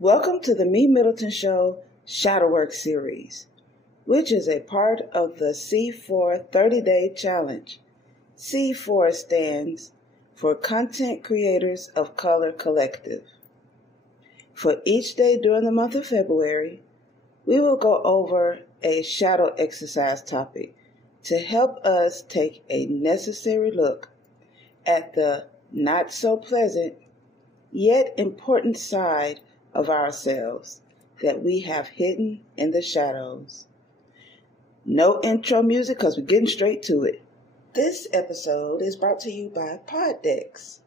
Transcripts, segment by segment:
Welcome to the MeMyddleton Show Shadowwork series, which is a part of the C4 30-Day Challenge. C4 stands for Content Creators of Color Collective. For each day during the month of February, we will go over a shadow exercise topic to help us take a necessary look at the not so pleasant yet important side of ourselves that we have hidden in the shadows. No intro music because we're getting straight to it. This episode is brought to you by Poddecks.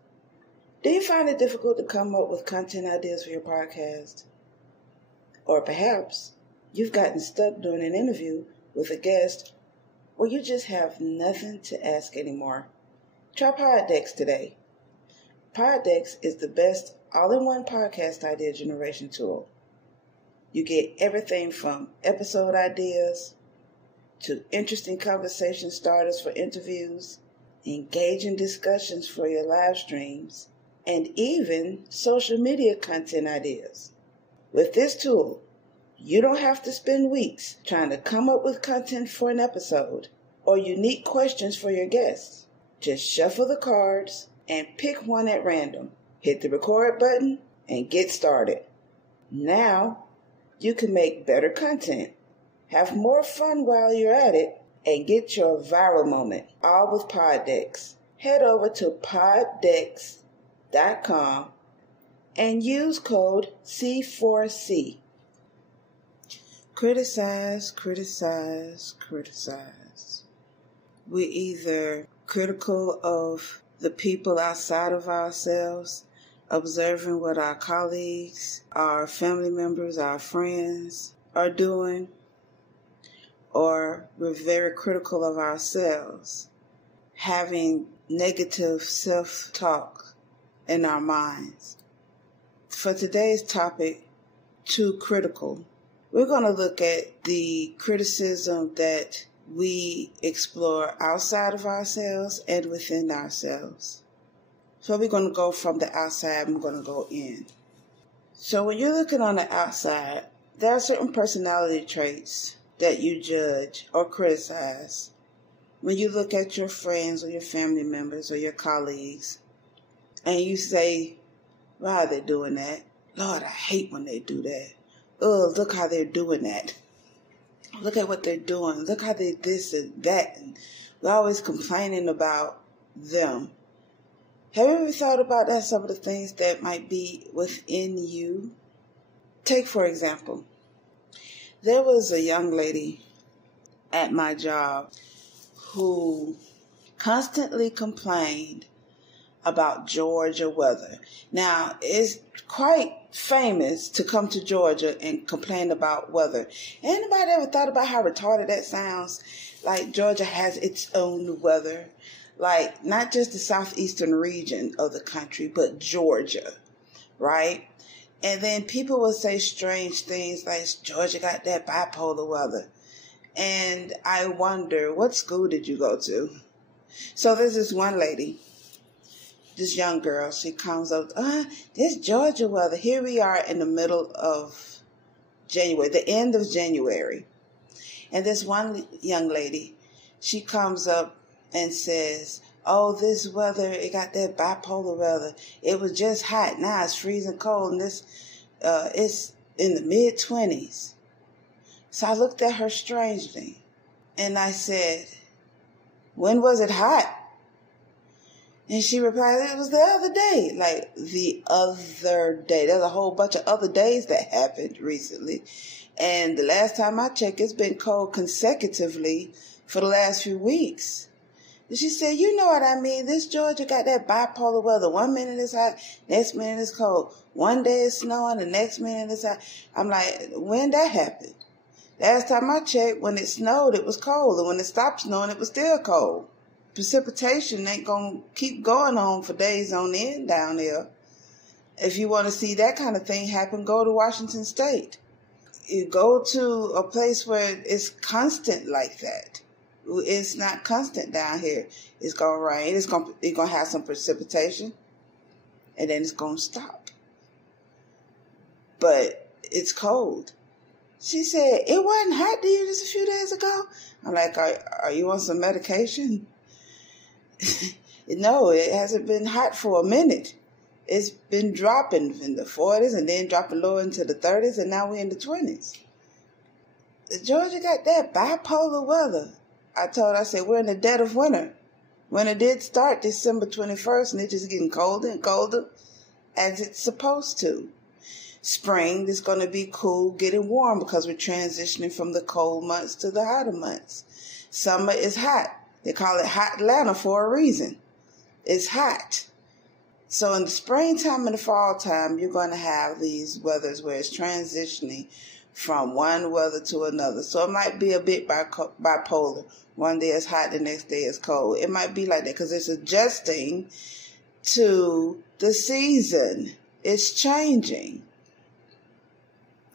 Do you find it difficult to come up with content ideas for your podcast? Or perhaps you've gotten stuck doing an interview with a guest, or you just have nothing to ask anymore? Try Poddecks today. Poddecks is the best all-in-one podcast idea generation tool. You get everything from episode ideas to interesting conversation starters for interviews, engaging discussions for your live streams, and even social media content ideas. With this tool, you don't have to spend weeks trying to come up with content for an episode or unique questions for your guests. Just shuffle the cards and pick one at random. Hit the record button and get started. Now, you can make better content, have more fun while you're at it, and get your viral moment, all with Poddecks. Head over to poddecks.com and use code C4C. Criticize. We're either critical of the people outside of ourselves, observing what our colleagues, our family members, our friends are doing, or we're very critical of ourselves, having negative self-talk in our minds. For today's topic, too critical, we're going to look at the criticism that we explore outside of ourselves and within ourselves. So we're going to go from the outside and we're going to go in. So when you're looking on the outside, there are certain personality traits that you judge or criticize. When you look at your friends or your family members or your colleagues and you say, why are they doing that? Lord, I hate when they do that. Oh, look how they're doing that. Look at what they're doing. Look how they this and that. And we're always complaining about them. Have you ever thought about that? Some of the things that might be within you? Take, for example, there was a young lady at my job who constantly complained about Georgia weather. Now, it's quite famous to come to Georgia and complain about weather. Anybody ever thought about how retarded that sounds? Like Georgia has its own weather. Like not just the southeastern region of the country, but Georgia, right? And then people will say strange things like Georgia got that bipolar weather. And I wonder, what school did you go to? So there's this one lady, this young girl, she comes up, this Georgia weather. Here we are in the middle of January, the end of January. And this one young lady, she comes up and says, oh, this weather, it got that bipolar weather. It was just hot. Now it's freezing cold and it's in the mid-20s. So I looked at her strangely and I said, when was it hot? And she replied, it was the other day. Like, the other day. There's a whole bunch of other days that happened recently. And the last time I checked, it's been cold consecutively for the last few weeks. And she said, you know what I mean? This Georgia got that bipolar weather. 1 minute it's hot, next minute it's cold. One day it's snowing, the next minute it's hot. I'm like, when that happened? Last time I checked, when it snowed, it was cold. And when it stopped snowing, it was still cold. Precipitation ain't going to keep going on for days on end down there. If you want to see that kind of thing happen, go to Washington State. You go to a place where it's constant like that. It's not constant down here. It's going to rain. It's going to have some precipitation. And then it's going to stop. but it's cold. She said, it wasn't hot to you just a few days ago? I'm like, are you on some medication? No, it hasn't been hot for a minute. It's been dropping in the 40s and then dropping lower into the 30s, and now we're in the 20s. Georgia got that bipolar weather. I said, we're in the dead of winter. Winter did start December 21st, and it's just getting colder and colder as it's supposed to. Spring is going to be cool, getting warm because we're transitioning from the cold months to the hotter months. Summer is hot. They call it Hot Atlanta for a reason. It's hot. So in the springtime and the fall time, you're going to have these weathers where it's transitioning from one weather to another. So it might be a bit bipolar. One day it's hot, the next day it's cold. It might be like that because it's adjusting to the season. It's changing.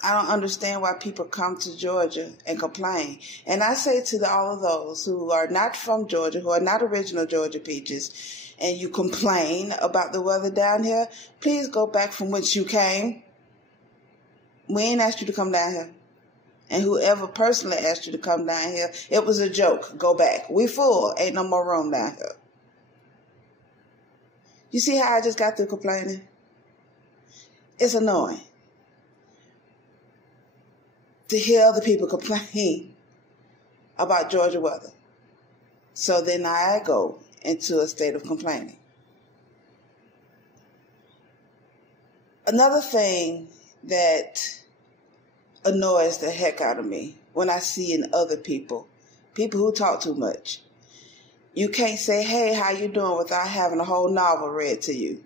I don't understand why people come to Georgia and complain. And I say to all of those who are not from Georgia, who are not original Georgia peaches, and you complain about the weather down here, please go back from whence you came. We ain't asked you to come down here. And whoever personally asked you to come down here, it was a joke. Go back. We full. Ain't no more room down here. You see how I just got through complaining? It's annoying to hear other people complain about Georgia weather. So then I go into a state of complaining. Another thing that annoys the heck out of me when I see in other people who talk too much. You can't say, hey, how you doing without having a whole novel read to you.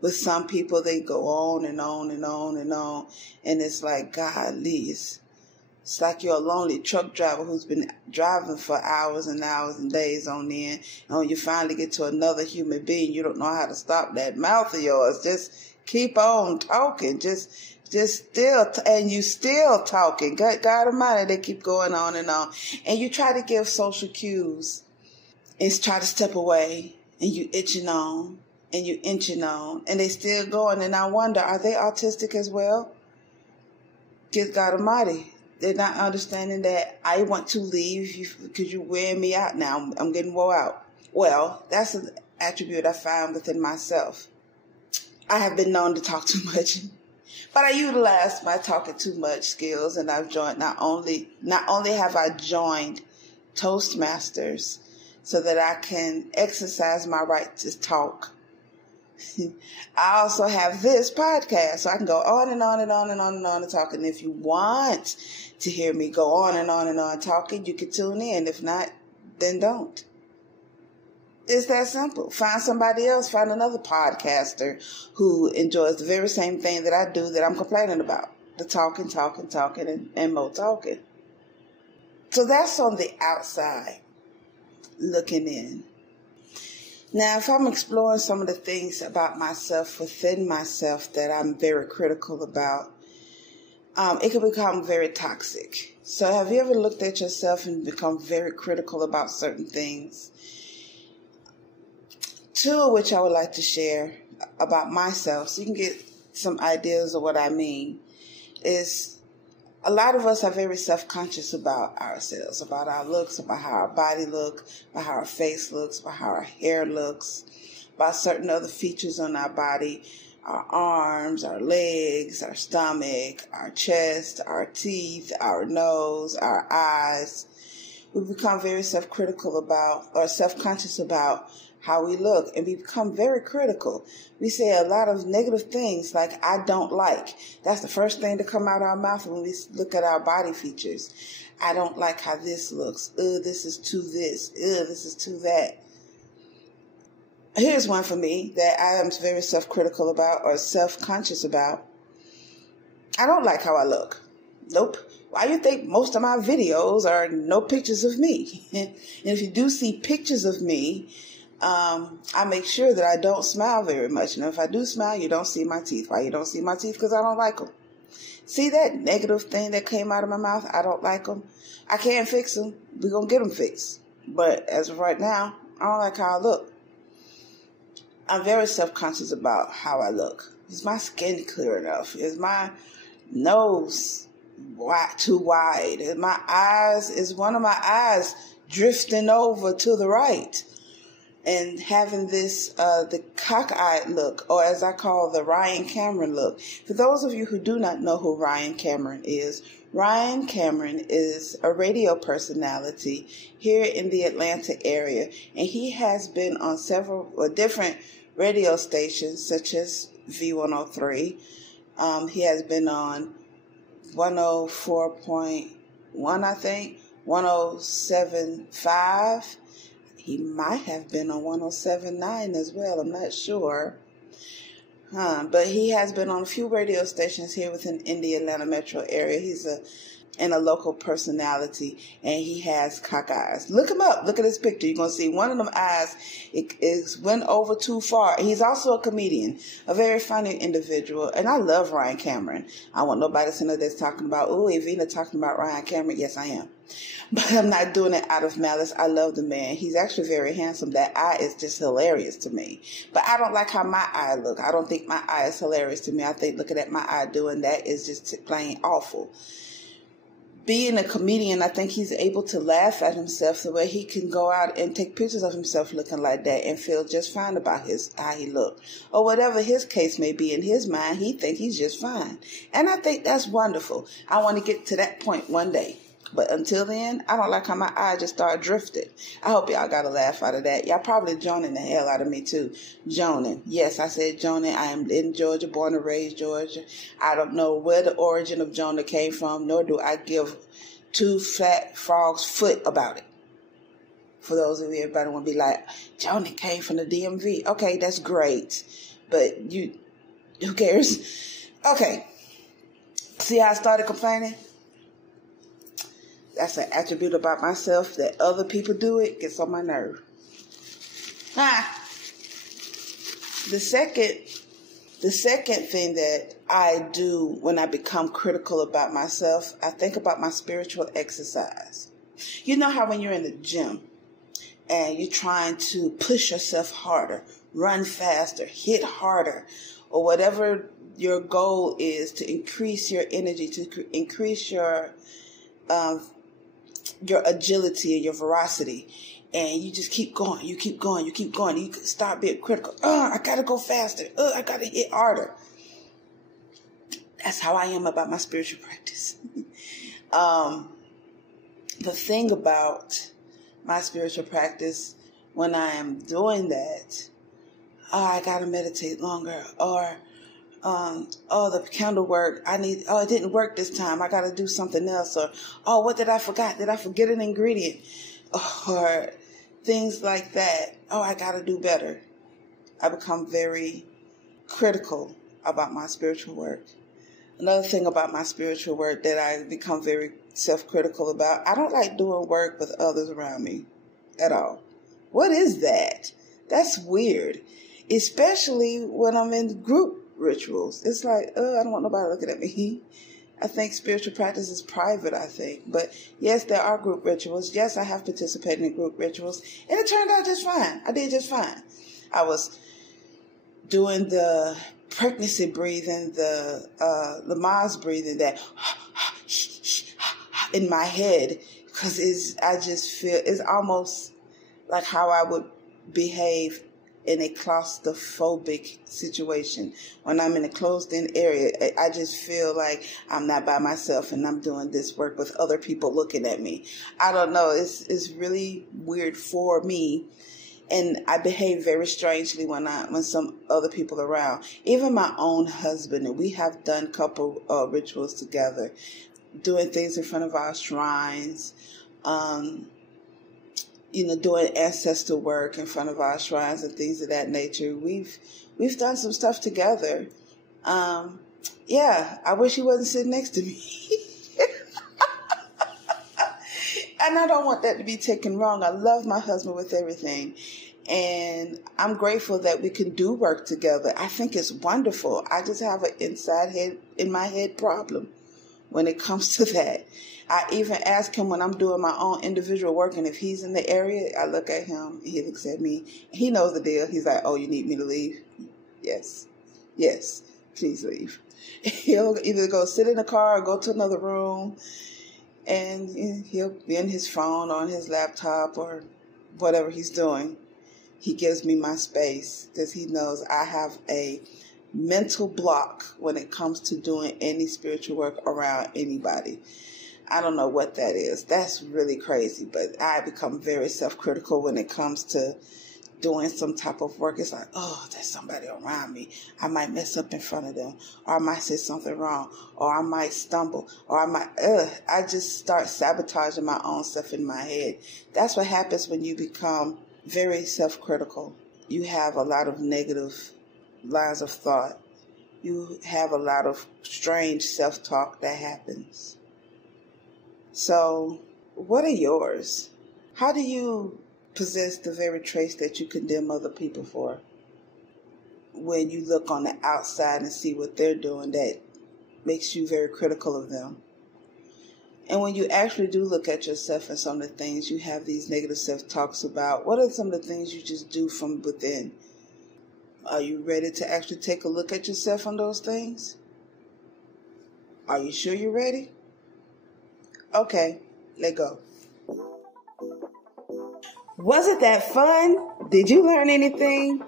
With some people, they go on and on and on and on. And it's like, golly, it's like you're a lonely truck driver who's been driving for hours and hours and days on end. And when you finally get to another human being, you don't know how to stop that mouth of yours. Just keep on talking. Just still, and you still talking. God Almighty, they keep going on. And you try to give social cues and try to step away, and you itching on. And you inching on, and they still going. And I wonder, are they autistic as well? Good God Almighty, they're not understanding that I want to leave because you're wearing me out now. I'm getting wore out. Well, that's an attribute I find within myself. I have been known to talk too much, but I utilize my talking too much skills, and I've joined. Not only have I joined Toastmasters so that I can exercise my right to talk. I also have this podcast, so I can go on and on and on and on and on and talking. If you want to hear me go on and on and on talking, you can tune in. If not, then don't. It's that simple. Find somebody else. Find another podcaster who enjoys the very same thing that I do that I'm complaining about. The talking, and more talking. So that's on the outside looking in. Now, if I'm exploring some of the things about myself within myself that I'm very critical about, it can become very toxic. So have you ever looked at yourself and become very critical about certain things? Two of which I would like to share about myself so you can get some ideas of what I mean is a lot of us are very self-conscious about ourselves, about our looks, about how our body looks, about how our face looks, about how our hair looks, about certain other features on our body, our arms, our legs, our stomach, our chest, our teeth, our nose, our eyes. We become very self-critical about or self-conscious about how we look, and we become very critical. We say a lot of negative things like, I don't like. That's the first thing to come out of our mouth when we look at our body features. I don't like how this looks. This is too this. This is too that. Here's one for me that I am very self-critical about or self-conscious about. I don't like how I look. Nope. Why you think most of my videos are no pictures of me? And if you do see pictures of me, I make sure that I don't smile very much. And if I do smile, you don't see my teeth. Why you don't see my teeth? Because I don't like them. See that negative thing that came out of my mouth? I don't like them. I can't fix them. We're going to get them fixed. But as of right now, I don't like how I look. I'm very self-conscious about how I look. Is my skin clear enough? Is my nose too wide? Is one of my eyes drifting over to the right? And having this, the cockeyed look, or as I call the Ryan Cameron look. For those of you who do not know who Ryan Cameron is a radio personality here in the Atlanta area. And he has been on several different radio stations, such as V103. He has been on 104.1, I think, 107.5. He might have been on 107.9 as well. I'm not sure. But he has been on a few radio stations here within the Atlanta metro area. He's a local personality, and he has cock eyes. Look him up. Look at his picture. You're going to see one of them eyes went over too far. He's also a comedian, a very funny individual, and I love Ryan Cameron. I want nobody to know that's talking about, oh, Evina talking about Ryan Cameron. Yes, I am. But I'm not doing it out of malice. I love the man. He's actually very handsome. That eye is just hilarious to me. But I don't like how my eye look. I don't think my eye is hilarious to me. I think looking at my eye doing that is just plain awful. Being a comedian, I think he's able to laugh at himself the way he can go out and take pictures of himself looking like that and feel just fine about how he looked. Or whatever his case may be in his mind, he thinks he's just fine. And I think that's wonderful. I want to get to that point one day. But until then, I don't like how my eye just started drifting. I hope y'all got a laugh out of that. Y'all probably joning the hell out of me too. Joning. Yes, I said joning. I am in Georgia, born and raised Georgia. I don't know where the origin of Jonah came from, nor do I give two fat frogs foot about it. For those of you, everybody want to be like, Jonah came from the DMV. Okay, that's great. But who cares? Okay. See how I started complaining? That's an attribute about myself that other people do it gets on my nerve. The second thing that I do when I become critical about myself, I think about my spiritual exercise. You know how when you're in the gym and you're trying to push yourself harder, run faster, hit harder, or whatever your goal is to increase your energy, to increase your agility and your veracity, and you just keep going, you start being critical. I gotta go faster. I gotta hit harder. That's how I am about my spiritual practice. The thing about my spiritual practice, when I am doing that, I gotta meditate longer, or the candle work, it didn't work this time, I gotta do something else, or, what did I forget? Did I forget an ingredient? Or things like that. I gotta do better. I become very critical about my spiritual work. Another thing about my spiritual work that I become very self-critical about, I don't like doing work with others around me at all. What is that? That's weird. Especially when I'm in group rituals. It's like, I don't want nobody looking at me. I think spiritual practice is private, I think. But yes, there are group rituals. Yes, I have participated in group rituals. And it turned out just fine. I did just fine. I was doing the pregnancy breathing, the Lamaze breathing, that in my head. Because I just feel, it's almost like how I would behave in a claustrophobic situation. When I'm in a closed-in area, I just feel like I'm not by myself and I'm doing this work with other people looking at me. I don't know. It's really weird for me. And I behave very strangely when some other people are around. Even my own husband, and we have done a couple rituals together, doing things in front of our shrines, doing ancestor work in front of our shrines and things of that nature. We've done some stuff together. I wish he wasn't sitting next to me. And I don't want that to be taken wrong. I love my husband with everything. And I'm grateful that we can do work together. I think it's wonderful. I just have an in my head problem when it comes to that. I even ask him when I'm doing my own individual work, and if he's in the area, I look at him, he looks at me, he knows the deal. He's like, oh, you need me to leave? Yes. please leave. He'll either go sit in the car or go to another room, and he'll be on his phone, on his laptop, or whatever he's doing. He gives me my space because he knows I have a mental block when it comes to doing any spiritual work around anybody. I don't know what that is. That's really crazy, but I become very self-critical when it comes to doing some type of work. It's like, oh, there's somebody around me. I might mess up in front of them, or I might say something wrong, or I might stumble, or I just start sabotaging my own stuff in my head. That's what happens when you become very self-critical. You have a lot of negative lines of thought. You have a lot of strange self-talk that happens. So, what are yours? How do you possess the very traits that you condemn other people for? When you look on the outside and see what they're doing, that makes you very critical of them. And when you actually do look at yourself and some of the things you have these negative self-talks about, what are some of the things you just do from within? Are you ready to actually take a look at yourself on those things? Are you sure you're ready? Okay, let go. Wasn't that fun? Did you learn anything?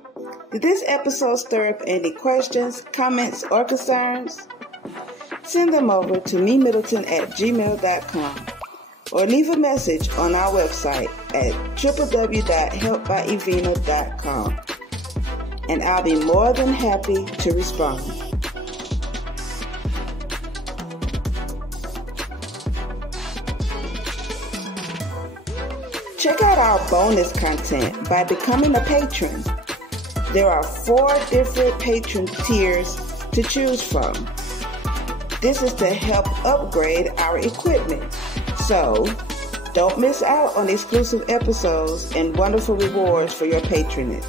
Did this episode stir up any questions, comments, or concerns? Send them over to MeMyddleton@gmail.com or leave a message on our website at www.helpbyevina.com, and I'll be more than happy to respond. Check out our bonus content by becoming a patron. There are 4 different patron tiers to choose from. This is to help upgrade our equipment. So, don't miss out on exclusive episodes and wonderful rewards for your patronage.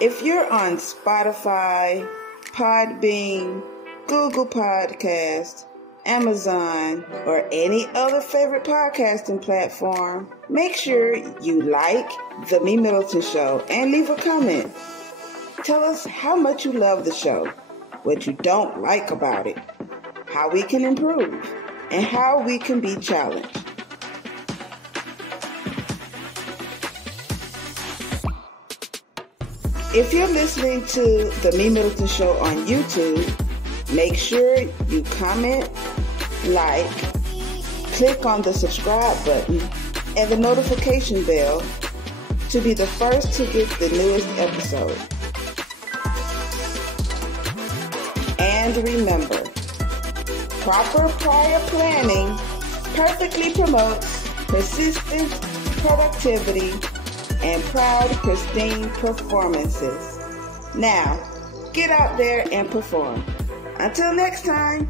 If you're on Spotify, Podbean, Google Podcasts, Amazon, or any other favorite podcasting platform, make sure you like The MeMyddleton Show and leave a comment. Tell us how much you love the show, what you don't like about it, how we can improve, and how we can be challenged. If you're listening to The MeMyddleton Show on YouTube, make sure you comment, like, click on the subscribe button and the notification bell to be the first to get the newest episode. And remember, proper prior planning perfectly promotes persistent productivity and proud, pristine performances. Now, get out there and perform. Until next time.